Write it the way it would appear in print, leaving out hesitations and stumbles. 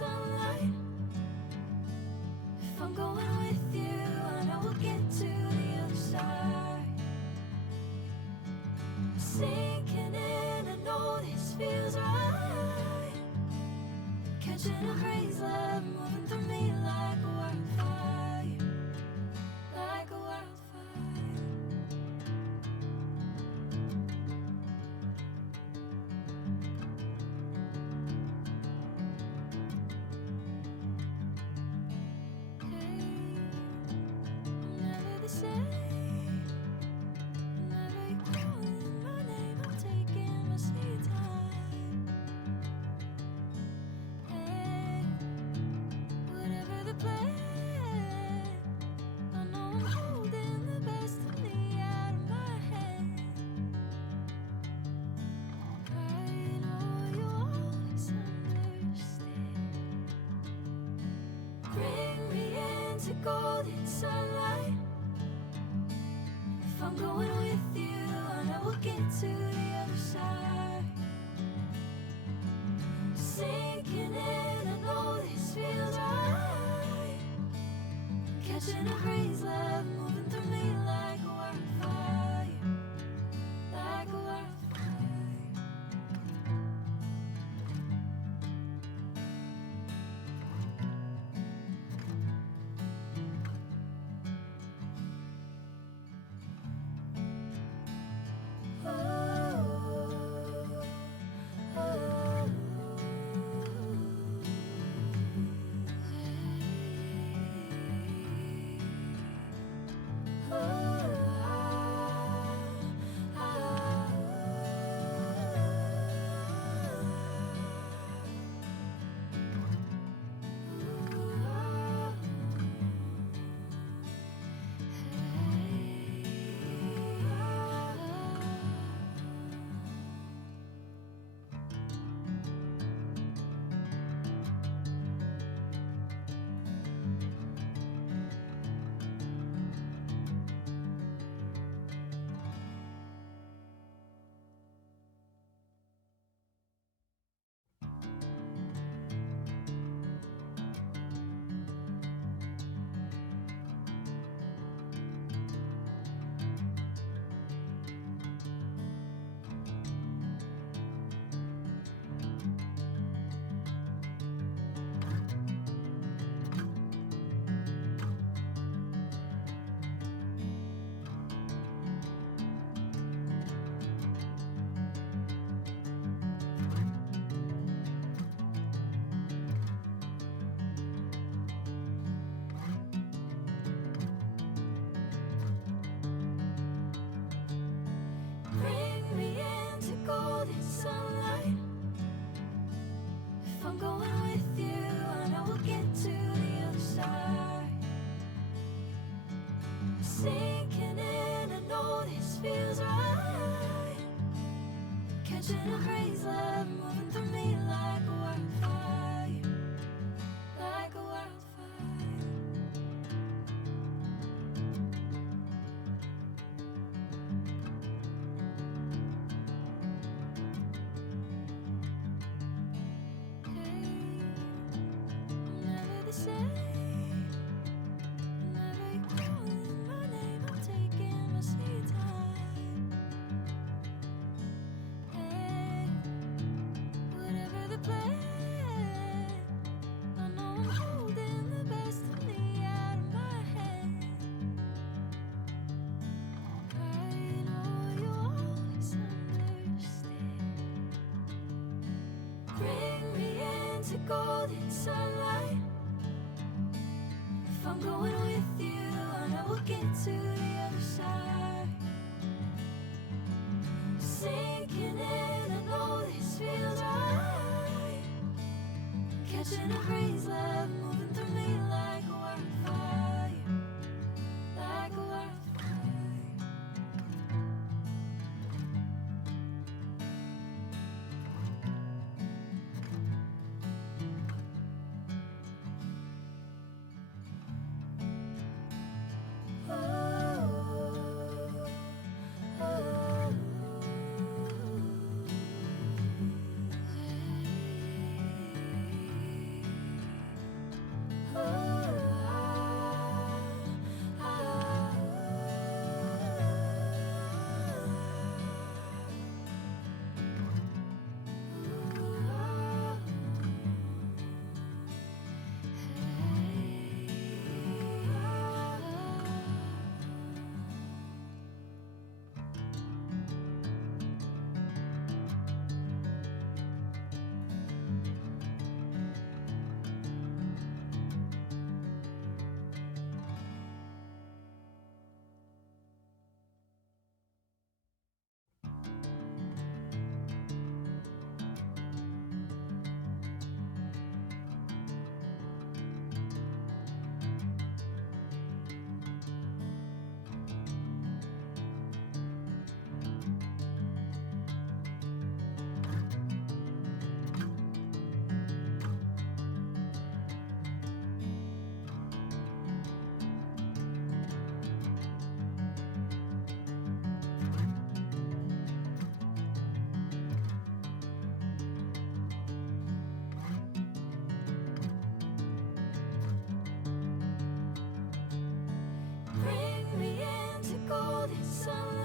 sunlight. If I'm going with you, I know we'll get to the other side. Sinking in, I know this feels right. Catching a crazy love, moving through me like a wildfire, like a wildfire. Hey, I'm never the same. Whenever you're calling my name, I'm taking my sweet time. Hey, whatever the plan, I know I'm holding the best of me out of my hand. I know you'll always understand. Bring me into golden sunlight. If I'm going with you, I know we'll get to the other side. Sinking in, I know this feels right. Catching a crazy love, moving through me like a wildfire, like a wildfire. Bring me into golden sunlight. If I'm going with you, I know we'll get to the other side. Sinking in, I know this feels right. Catching a crazy love, moving through me like a wildfire, like a wildfire. Hey, I'm never the same. Whenever you're calling my name, I'm taking my sweet time. Hey, whatever the plan, I know I'm holding the best of me out of my hand. I know you'll always understand. Bring me into golden sunlight. If I'm going with you, I know we'll get to the other side. Sinking in, I know this feels right. Catching a crazy love, moving through me like a wildfire, like a wildfire. sunlight.